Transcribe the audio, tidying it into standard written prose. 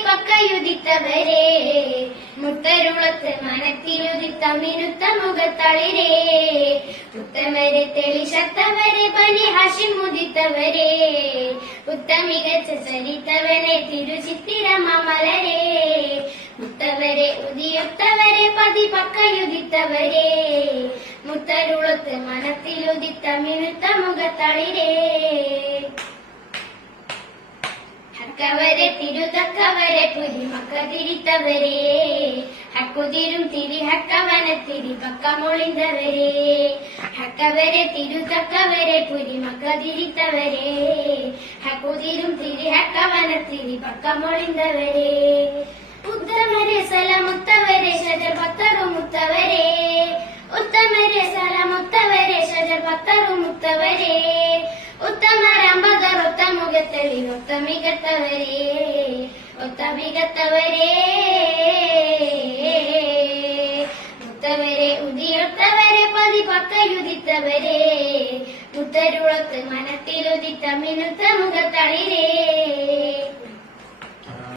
പതിപക്കയുദിത്തവരെ മുത്തരുളത്ത് മനത്തിലുദിത്ത മിനുത്ത മുഖത്തളിരേ ഉത്തമരെ തെളിശത്തവരെ ബനി ഹാഷിം മുദിത്തവരെ ഉത്തമികച്ച ചരിത്തവരെ തിരുചിത്തിരമലരെ മുത്തവരെ ഉദിയൊത്തവരെ പതിപക്കയുദിത്തവരെ മുത്തരുളത്ത് മനത്തിലുദിത്ത മിനുത്ത മുഖത്തളിരേ ഹക്കവരെ തിരുതക്കവരെ പുരിമക്ക തിരിത്തവരെ ഹക്കുതിരും തിരി ഹക്കവനത്തിരി പക്കമൊളിന്തവരെ ഹക്കവരെ തിരുതക്കവരെ പുരിമക്ക തിരിത്തവരെ ഹക്കുതിരും തിരി ഹക്കവനത്തിരി പക്കമൊളിന്തവരെ ഉത്തമരെ സലമുത്തവരെ ഷജർ പത്തറു മുത്തവരെ ഉത്തമരെ സലമുത്തവരെ ഷജർ പത്തറു മുത്തവരെ ഉത്തമരമ്പതർ ഒത്തമുഖത്തളി ഒത്തമികത്തവരെ ഒത്തമികത്തവരെ മുത്തവരെ ഉദിയൊത്തവരെ പതിപക്കയുദിത്തവരെ മുത്തരുളത്ത് മനത്തിലുദിത്ത മിനുത്ത മുഖത്തളിരേ